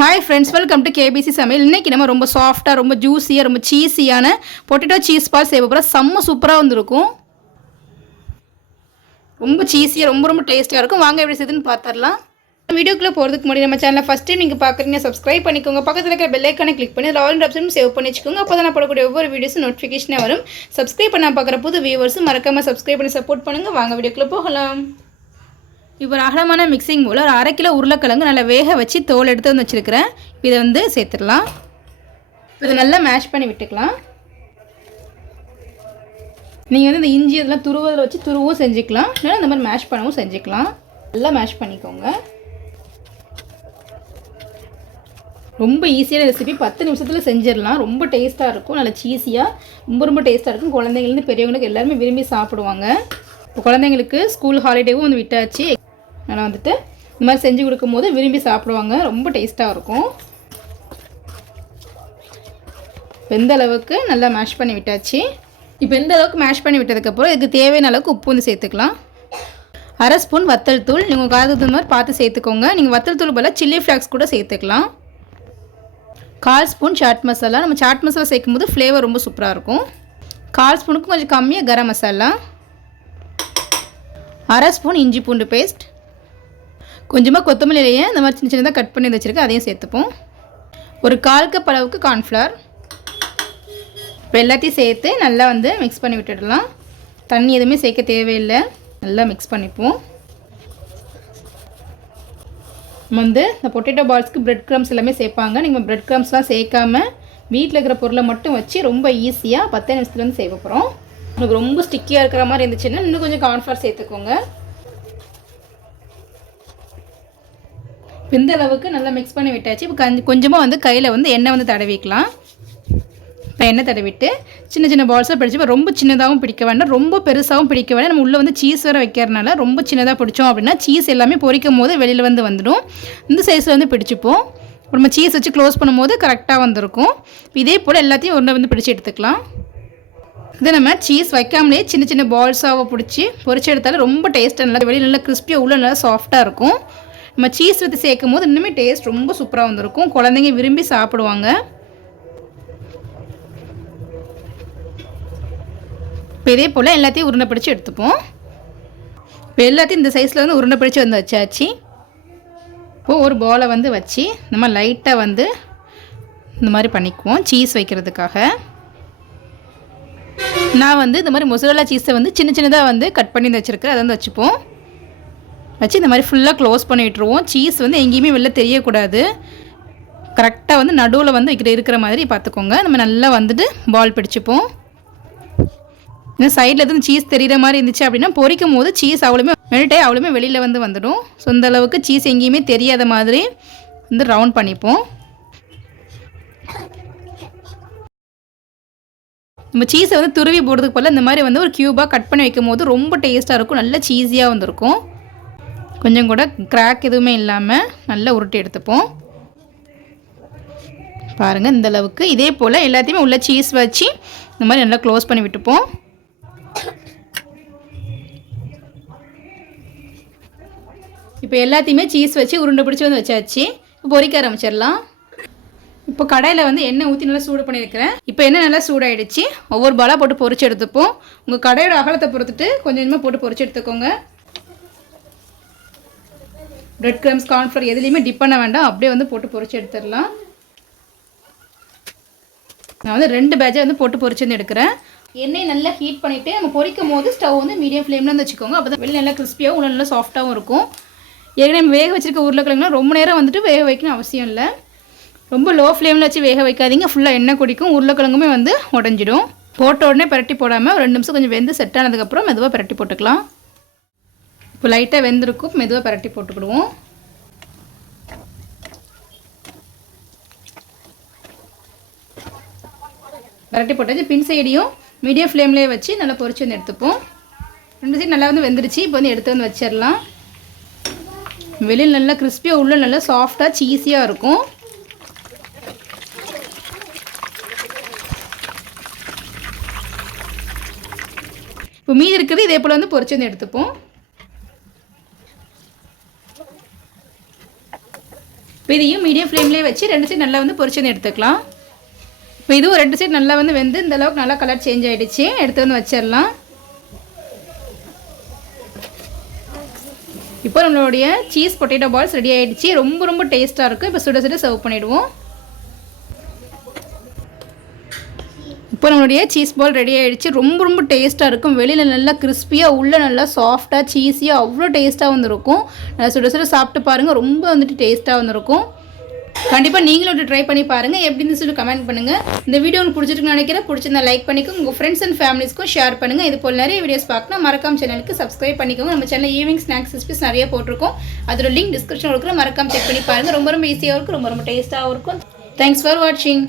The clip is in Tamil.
Hi friends welcome to KBC சமையல். இன்றைக்கி நம்ம ரொம்ப சாஃப்டாக ரொம்ப ஜூஸியாக ரொம்ப சீஸியான பொட்டேட்டோ சீஸ் பால் செய்ய போகிறோம் செம்ம சூப்பராக வந்திருக்கும். ரொம்ப சீஸியாக ரொம்ப ரொம்ப டேஸ்ட்டாக இருக்கும். வாங்க எப்படி செய்யுதுன்னு பார்த்துடலாம். வீடியோக்குள்ளே போகிறதுக்கு முன்னாடி நம்ம சேனலை ஃபஸ்ட் டைம் நீங்கள் பார்க்குறீங்க சப்ஸ்கிரைப் பண்ணிக்கோங்க. பக்கத்தில் இருக்கிற பெல் கிளிக் பண்ணி அதில் ஆல் ஆப்ஷனும் சேவ் பண்ணி வச்சுக்கோங்க. அப்போ தான் நான் போடக்கூடிய ஒவ்வொரு வீடியோஸும் நோட்டிஃபிகேஷனே வரும். சப்ஸ்கிரைப் பண்ண பார்க்குற புது வியூவர்ஸும் மறக்காமல் சப்ஸ்கிரைப் பண்ணி சப்போர்ட் பண்ணுங்கள் வாங்க வீடியோக்குள்ளே போகலாம். இப்போ ஒரு அகலமான மிக்சிங் போல் ஒரு அரை கிலோ உருளைக்கிழங்கு நல்லா வேக வச்சு தோல் எடுத்து வந்து வச்சுருக்கிறேன். இதை வந்து சேர்த்துடலாம். இதை நல்லா மேஷ் பண்ணி விட்டுக்கலாம். நீங்கள் வந்து இந்த இஞ்சி இதெல்லாம் துருவதில் வச்சு துருவும் செஞ்சுக்கலாம். இல்லைன்னா இந்த மாதிரி மேஷ் பண்ணவும் செஞ்சுக்கலாம். நல்லா மேஷ் பண்ணிக்கோங்க. ரொம்ப ஈஸியான ரெசிபி பத்து நிமிஷத்தில் செஞ்சிடலாம். ரொம்ப டேஸ்ட்டாக இருக்கும். நல்லா சீஸியாக ரொம்ப ரொம்ப டேஸ்ட்டாக இருக்கும். குழந்தைங்கலேருந்து பெரியவங்களுக்கு எல்லாருமே விரும்பி சாப்பிடுவாங்க. இப்போ குழந்தைங்களுக்கு ஸ்கூல் ஹாலிடேவும் வந்து விட்டாச்சு. ஆனால் வந்துட்டு இந்த மாதிரி செஞ்சு கொடுக்கும்போது விரும்பி சாப்பிடுவாங்க. ரொம்ப டேஸ்ட்டாக இருக்கும். வெந்த அளவுக்கு நல்லா மேஷ் பண்ணி விட்டாச்சு. இப்போ எந்த அளவுக்கு மேஷ் பண்ணி விட்டதுக்கப்புறம் இதுக்கு தேவையான அளவுக்கு உப்பு வந்து சேர்த்துக்கலாம். அரை ஸ்பூன் வத்தல் தூள். நீங்கள் காரத்து மாதிரி பார்த்து சேர்த்துக்கோங்க. நீங்கள் வத்தல் தூள் பதிலாக சில்லி ஃப்ளாக்ஸ் கூட சேர்த்துக்கலாம். கால் ஸ்பூன் சாட் மசாலா நம்ம சாட் மசாலா சேர்க்கும் போது ஃப்ளேவர் ரொம்ப சூப்பராக இருக்கும். கால் ஸ்பூனுக்கு கொஞ்சம் கம்மியாக கரம் மசாலா அரை ஸ்பூன் இஞ்சி பூண்டு பேஸ்ட் கொஞ்சமாக கொத்தமல்லி இலையை இந்த மாதிரி சின்ன சின்னதாக கட் பண்ணி வச்சுருக்கேன் அதையும் சேர்த்துப்போம். ஒரு கால் கப் அளவுக்கு கார்ன்ஃப்ளவர் இப்போ எல்லாத்தையும் சேர்த்து நல்லா வந்து மிக்ஸ் பண்ணி விட்டுடலாம். தண்ணி எதுவுமே சேர்க்க தேவையில்லை. நல்லா மிக்ஸ் பண்ணிப்போம். நம்ம வந்து இந்த பொட்டேட்டோ பால்ஸ்க்கு பிரெட் க்ரம்ஸ் எல்லாமே சேர்ப்பாங்க. நீங்கள் பிரெட் க்ரம்ஸ்லாம் சேர்க்காம வீட்டில் இருக்கிற பொருளை மட்டும் வச்சு ரொம்ப ஈஸியாக பத்தே நிமிஷத்துலேருந்து செய்ய போகிறோம் உங்களுக்கு ரொம்ப ஸ்டிக்கியாக இருக்கிற மாதிரி இருந்துச்சுன்னா இன்னும் கொஞ்சம் கார்ன்ஃப்ளவர் சேர்த்துக்கோங்க. இந்த அளவுக்கு நல்லா மிக்ஸ் பண்ணி விட்டாச்சு. இப்போ கஞ்சி கொஞ்சமாக வந்து கையில் வந்து எண்ணெய் வந்து தடவிக்கலாம் இப்போ எண்ணெய் தடவிட்டு சின்ன சின்ன பால்ஸாக பிடிச்சி ரொம்ப சின்னதாகவும் பிடிக்க வேண்டாம். ரொம்ப பெருசாகவும் பிடிக்க வேண்டாம். நம்ம உள்ளே வந்து சீஸ் வேறு வைக்கிறதுனால ரொம்ப சின்னதாக பிடிச்சோம் அப்படின்னா சீஸ் எல்லாமே பொரிக்கும் போது வெளியில் வந்து வந்துடும். இந்த சைஸில் வந்து பிடிச்சிப்போம். நம்ம சீஸ் வச்சு க்ளோஸ் பண்ணும்போது கரெக்டாக வந்திருக்கும். இதே போல் எல்லாத்தையும் ஒன்றை வந்து பிடிச்சி எடுத்துக்கலாம். இது நம்ம சீஸ் வைக்காமலே சின்ன சின்ன பால்ஸாக பிடிச்சி பொறிச்சு எடுத்தாலும் ரொம்ப டேஸ்ட்டாக நல்லா வெளியில் நல்லா கிறிஸ்பியாக உள்ள நல்லா சாஃப்டாக இருக்கும். நம்ம சீஸ் வச்சு சேர்க்கும் போது இன்னுமே டேஸ்ட் ரொம்ப சூப்பராக வந்திருக்கும். குழந்தைங்க விரும்பி சாப்பிடுவாங்க. இப்போ இதே போல் எல்லாத்தையும் உருண்டை பிடிச்சி எடுத்துப்போம். இப்போ எல்லாத்தையும் இந்த சைஸில் வந்து உருண்டை பிடிச்சி வந்து வச்சாச்சு. இப்போது ஒரு பாலை வந்து வச்சு நம்ம லைட்டாக வந்து இந்த மாதிரி பண்ணிக்குவோம் சீஸ் வைக்கிறதுக்காக. நான் வந்து இந்த மாதிரி மொசரலா சீஸை வந்து சின்ன சின்னதாக வந்து கட் பண்ணி வச்சுருக்கேன் அதை வந்து வச்சுப்போம். வச்சு இந்த மாதிரி ஃபுல்லாக க்ளோஸ் பண்ணி விட்டுருவோம் சீஸ் வந்து எங்கேயுமே வெளில தெரியக்கூடாது. கரெக்டாக வந்து நடுவில் வந்து இக்கிட்ட இருக்கிற மாதிரி பார்த்துக்கோங்க. நம்ம நல்லா வந்துட்டு பால் பிடிச்சிப்போம். இந்த சைடில் எதுவும் சீஸ் தெரிகிற மாதிரி இருந்துச்சு அப்படின்னா பொரிக்கும் போது சீஸ் அவ்வளோமே மெல்ட்டே அவ்வளோமே வெளியில் வந்து வந்துடும். ஸோ இந்த அளவுக்கு சீஸ் எங்கேயுமே தெரியாத மாதிரி வந்து ரவுண்ட் பண்ணிப்போம். நம்ம சீஸை வந்து துருவி போடுறதுக்கு போல் இந்த மாதிரி வந்து ஒரு க்யூபாக கட் பண்ணி வைக்கும் போது ரொம்ப டேஸ்ட்டாக இருக்கும். நல்லா சீஸியாக வந்திருக்கும். கொஞ்சம் கூட கிராக் எதுவுமே இல்லாமல் நல்லா உருட்டி எடுத்துப்போம். பாருங்கள் இந்த அளவுக்கு. இதே போல் எல்லாத்தையுமே உள்ள சீஸ் வச்சு இந்த மாதிரி நல்லா க்ளோஸ் பண்ணி விட்டுப்போம். இப்போ எல்லாத்தையுமே சீஸ் வச்சு உருண்டை பிடிச்சி வந்து வச்சாச்சு. இப்போ பொரிக்க ஆரம்பிச்சிடலாம். இப்போ கடையில் வந்து எண்ணெய் ஊற்றி நல்லா சூடு பண்ணியிருக்கிறேன். இப்போ எண்ணெய் நல்லா சூடாயிடுச்சு. ஒவ்வொரு பாலாக போட்டு பொரிச்சு எடுத்துப்போம். உங்கள் கடையோட அகலத்தை பொறுத்துட்டு கொஞ்சம் கொஞ்சமாக போட்டு பொறிச்சு எடுத்துக்கோங்க. ப்ரெட் க்ரம்ஸ் கார்ன்ஃப்ளவர் எதுலேயுமே டிப் பண்ண வேண்டாம். அப்படியே வந்து போட்டு பொறிச்சு எடுத்துடலாம். நான் வந்து ரெண்டு பேட்சை வந்து போட்டு பொரிச்சு வந்து எடுக்கிறேன். எண்ணெய் நல்லா ஹீட் பண்ணிவிட்டு நம்ம பொரிக்கும் போது ஸ்டவ் வந்து மீடியம் ஃப்ளேமில் வந்து வச்சுக்கோங்க. அப்போ தான் வெளியில் நல்லா கிறிஸ்பியாகவும் உள்ள நல்லா சாஃப்ட்டாகவும் இருக்கும். ஏற்கனவே நம்ம வேக வச்சிருக்க உருளைக்கிழங்குலாம் ரொம்ப நேரம் வந்துட்டு வேக வைக்கணும் அவசியம் இல்லை. ரொம்ப லோ ஃப்ளேமில் வச்சு வேக வைக்காதீங்க. ஃபுல்லாக எண்ணெய் குடிக்கும் உருளைக்கிழங்குமே வந்து உடஞ்சிடும். போட்ட உடனே பரட்டி போடாமல் ஒரு ரெண்டு நிமிஷம் கொஞ்சம் வெந்து செட் ஆனதுக்கப்புறம் மெதுவாக பரட்டி போட்டுக்கலாம். இப்போ லைட்டாக வெந்திருக்கும். மெதுவாக பரட்டி போட்டுக்கிடுவோம். பரட்டி போட்டாச்சு பின் சைடையும் மீடியம் ஃப்ளேம்லேயே வச்சு நல்லா பொறிச்சு வந்து எடுத்துப்போம். ரெண்டு சைடு நல்லா வந்து வெந்துருச்சு. இப்போ வந்து எடுத்து வந்து வச்சிடலாம். வெளியில் நல்லா கிறிஸ்பியாக உள்ள நல்லா சாஃப்டாக சீஸியாக இருக்கும். இப்போ மீதி இருக்கிறது இதே போல் வந்து பொரிச்சு வந்து எடுத்துப்போம். இப்போ இதையும் மீடியம் ஃப்ளேம்லேயே வச்சு ரெண்டு சைடு நல்லா வந்து பொரிச்சு வந்து எடுத்துக்கலாம். இப்போ இதுவும் ரெண்டு சைடு நல்லா வந்து வெந்து இந்த அளவுக்கு நல்லா கலர் சேஞ்ச் ஆகிடுச்சு எடுத்து வந்து வச்சிடலாம். இப்போ நம்மளுடைய சீஸ் பொட்டேட்டோ பால்ஸ் ரெடி ஆகிடுச்சு ரொம்ப ரொம்ப டேஸ்ட்டாக இருக்கும். இப்போ சுட சுட சர்வ் பண்ணிவிடுவோம் இப்போ நம்மளுடைய சீஸ் பால் ரெடி ஆகிடுச்சு ரொம்ப ரொம்ப டேஸ்ட்டாக இருக்கும். வெளியில் நல்லா கிறிஸ்பியாக உள்ளே நல்லா சாஃப்டாக சீஸியாக அவ்வளோ டேஸ்ட்டாக வந்துருக்கும். நல்லா சுட சுட சாப்பிட்டு பாருங்கள் ரொம்ப வந்துட்டு டேஸ்ட்டாக வந்திருக்கும். கண்டிப்பாக நீங்களும் ஒரு ட்ரை பண்ணி பாருங்கள் எப்படின்னு சொல்லி கமெண்ட் பண்ணுங்கள் இந்த வீடியோ உங்களுக்கு பிடிச்சிருக்குன்னு நினைக்கிறேன். பிடிச்சிருந்தா லைக் பண்ணிக்கோங்க. உங்கள் ஃப்ரெண்ட்ஸ் அண்ட் ஃபேமிலிஸ்க்கும் ஷேர் பண்ணுங்கள் இது போல் நிறைய வீடியோஸ் பார்க்கணும். மறக்காம சேனலுக்கு சப்ஸ்கிரைப் பண்ணிக்கோங்க. நம்ம சேனல் ஈவினிங் ஸ்நாக்ஸ் ரெசிபிஸ் நிறைய போட்டிருக்கோம். அதோட லிங்க் டிஸ்கிரிப்ஷன் கொடுக்குற மறக்காம செக் பண்ணி பாருங்கள் ரொம்ப ரொம்ப ஈஸியாக இருக்கும். ரொம்ப ரொம்ப டேஸ்ட்டாகவும் இருக்கும். தேங்க்ஸ் ஃபார் வாட்சிங்